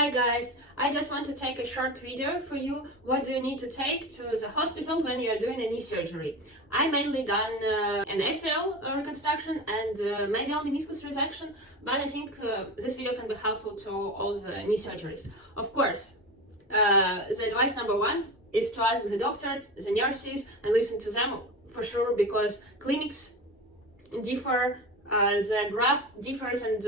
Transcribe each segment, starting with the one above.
Hi guys, I just want to take a short video for you. What do you need to take to the hospital when you are doing a knee surgery? I mainly done an ACL reconstruction and medial meniscus resection, but I think this video can be helpful to all the knee surgeries. Of course, the advice number one is to ask the doctors, the nurses, and listen to them for sure, because clinics differ. The graft differs, and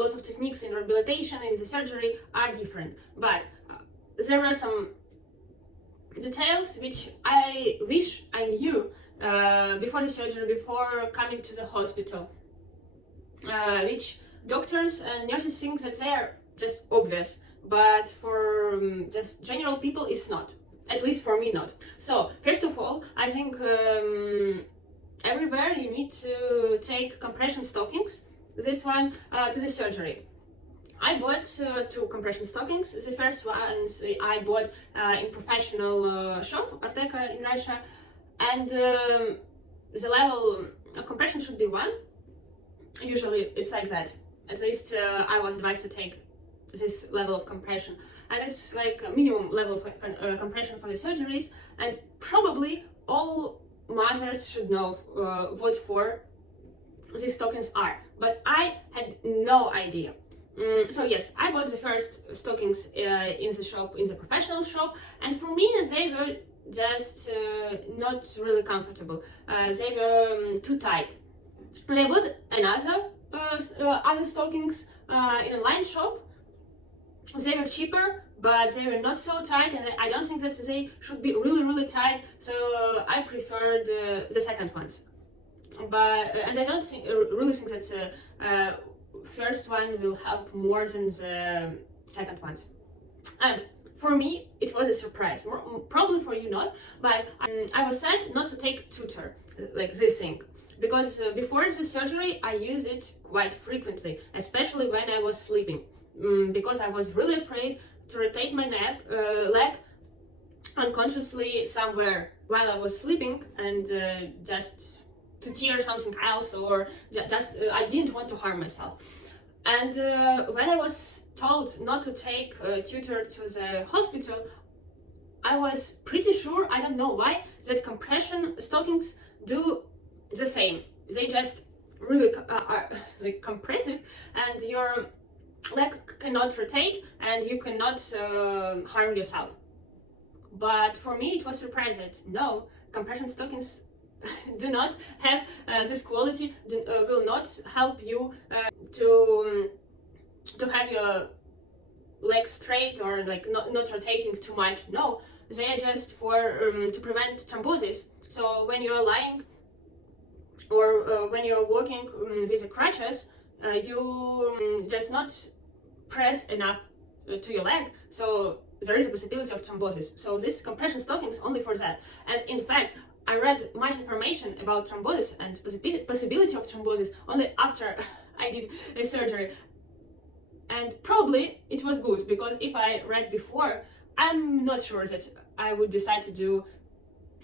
lots of techniques in rehabilitation and the surgery are different. But there are some details which I wish I knew before the surgery, before coming to the hospital, which doctors and nurses think that they are just obvious, but for just general people it's not. At least for me, not. So first of all, I think everywhere you need to take compression stockings, this one to the surgery. I bought two compression stockings. The first ones I bought in professional shop, Arthroscopy in Russia, and the level of compression should be 1. Usually it's like that. At least I was advised to take this level of compression, and it's like a minimum level of compression for the surgeries, and probably all mothers should know what for these stockings are, but I had no idea. So yes, I bought the first stockings in the shop, in the professional shop, and for me they were just not really comfortable. They were too tight. And I bought another other stockings in a line shop. They were cheaper, but they were not so tight, and I don't think that they should be really tight, so I preferred the second ones. But and I don't really think that the first one will help more than the second ones. And for me it was a surprise, probably for you not, but I was sent not to take tutor, like this thing, because before the surgery I used it quite frequently, especially when I was sleeping. Because I was really afraid to rotate my leg unconsciously somewhere while I was sleeping, and just to tear something else, or just I didn't want to harm myself. And when I was told not to take a tutor to the hospital, I was pretty sure, I don't know why, that compression stockings do the same. They just really are like compressive, and your leg cannot rotate and you cannot harm yourself. But for me it was surprised that no, compression stockings do not have this quality, will not help you to have your leg straight or like not rotating too much. No, they are just for to prevent thrombosis. So when you're lying or when you're walking with the crutches, you just not press enough to your leg, so there is a possibility of thrombosis. So this compression stockings only for that. And in fact, I read much information about thrombosis and possibility of thrombosis only after I did a surgery. And probably it was good, because if I read before, I'm not sure that I would decide to do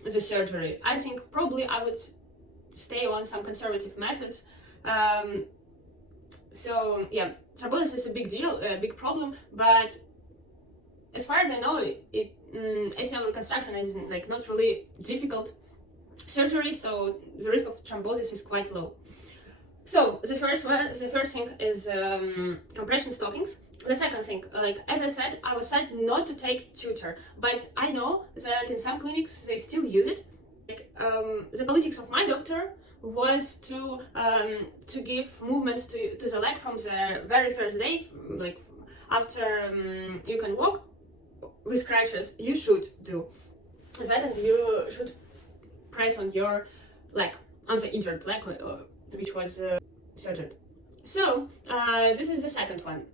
the surgery. I think probably I would stay on some conservative methods. So yeah, thrombosis is a big deal, a big problem, but as far as I know, ACL reconstruction is like not really difficult surgery, so the risk of thrombosis is quite low. So the first thing is compression stockings. The second thing, like as I said, I was said not to take tutor, but I know that in some clinics they still use it. Like, the politics of my doctor was to give movements to the leg from the very first day, like after you can walk with crutches, you should do that, and you should press on your leg, on the injured leg, which was surgered. So this is the second one.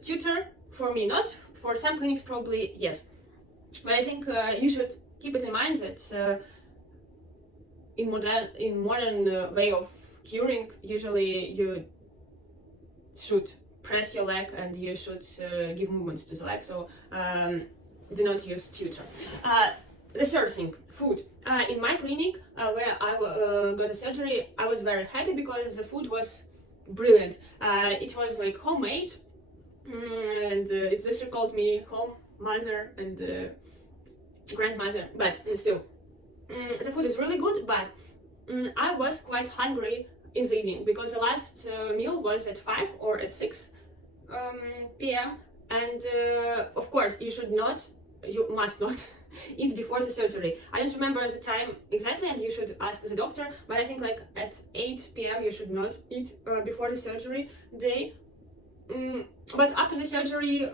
Tutor, for me not, for some clinics probably yes, but I think you should keep it in mind that in modern way of curing, usually you should press your leg and you should give movements to the leg, so do not use tutor. The third thing, food. In my clinic where I got a surgery, I was very happy because the food was brilliant. It was like homemade, and His sister called me home mother and grandmother, but still, the food is really good, but I was quite hungry in the evening because the last meal was at 5 or at 6 p.m. and of course you must not eat before the surgery. I don't remember the time exactly, and you should ask the doctor, but I think like at 8 p.m. you should not eat before the surgery day. But after the surgery,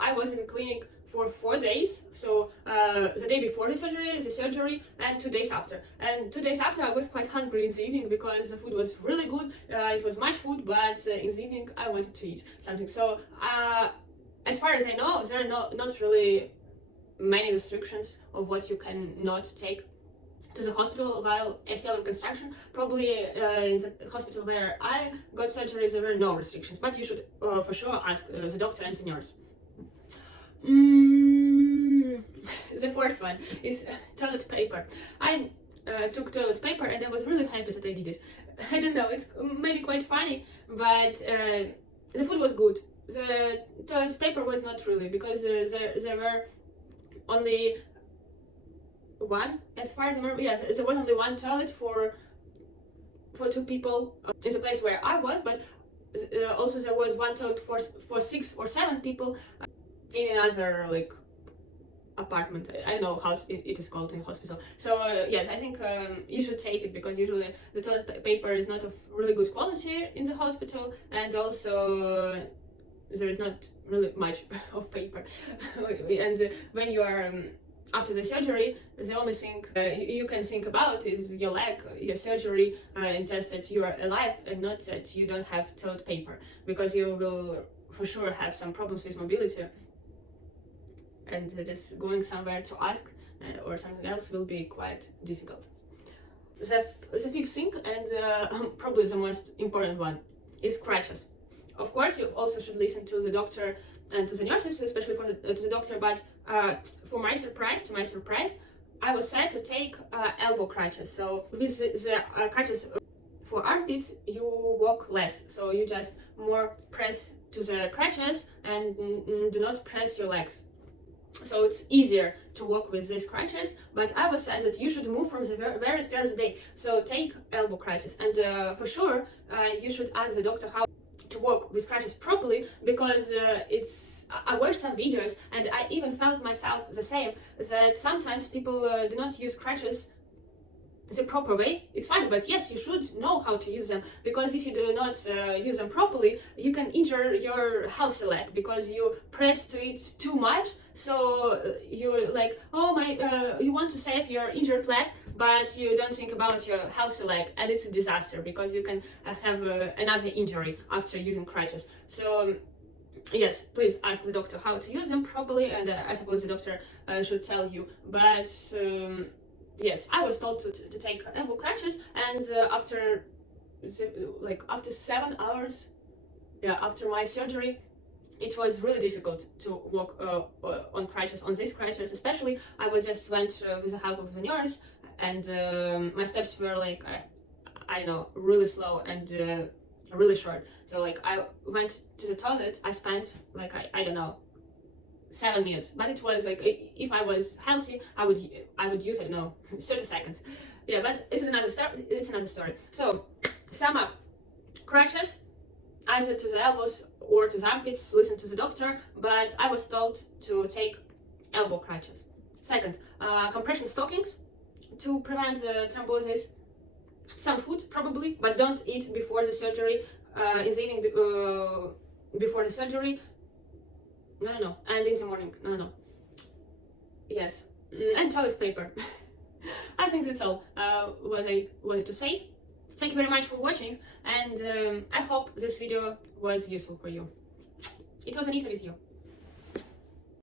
I was in clinic for 4 days. So the day before the surgery, and 2 days after. And 2 days after, I was quite hungry in the evening because the food was really good. It was much food, but in the evening I wanted to eat something. So as far as I know, there are not really many restrictions of what you can not take to the hospital while ACL reconstruction. Probably in the hospital where I got surgery, there were no restrictions, but you should for sure ask the doctor and the nurse. The fourth one is toilet paper. I took toilet paper and I was really happy that I did it. I don't know, it's maybe quite funny, but the food was good. The toilet paper was not really, because there were only one, as far as I remember. Yes, there was only one toilet for 2 people in the place where I was, but also there was one toilet for 6 or 7 people in another like apartment. I don't know how it is called in hospital. So yes, I think you should take it, because usually the toilet paper is not of really good quality in the hospital, and also there is not really much of paper. And when you are after the surgery, the only thing you can think about is your leg, your surgery, and just that you are alive and not that you don't have toilet paper, because you will for sure have some problems with mobility, and just going somewhere to ask or something else will be quite difficult. The fifth thing, and probably the most important one, is crutches. Of course, you also should listen to the doctor and to the nurses, especially to the doctor, but to my surprise, I was said to take elbow crutches. So with the crutches for armpits, you walk less, so you just more press to the crutches and do not press your legs. So it's easier to walk with these crutches, but I was said that you should move from the very first day. So take elbow crutches, and for sure you should ask the doctor how to walk with crutches properly, because I watched some videos and I even felt myself the same, that sometimes people do not use crutches the proper way. It's fine, but yes, you should know how to use them, because if you do not use them properly, you can injure your healthy leg, because you press to it too much. So you're like, oh my, you want to save your injured leg, but you don't think about your healthy leg, and it's a disaster, because you can have another injury after using crutches. So yes, please ask the doctor how to use them properly, and I suppose the doctor should tell you. But yes, I was told to take elbow crutches, and after 7 hours, after my surgery, it was really difficult to walk on crutches, on these crutches especially. I just went with the help of the nurse, and my steps were like, I don't know, really slow and really short. So like I went to the toilet, I spent like, I don't know, 7 minutes, but it was like, if I was healthy, I would use, I don't know, 30 seconds. Yeah, but it's another story. So sum up: crutches, either to the elbows or to the armpits, listen to the doctor, but I was told to take elbow crutches. Second, compression stockings to prevent the thrombosis. Some food probably, but don't eat before the surgery, in the evening before the surgery. No, and in the morning. No. Yes, and toilet paper. I think that's all what I wanted to say. Thank you very much for watching, and I hope this video was useful for you. It was Anita with you.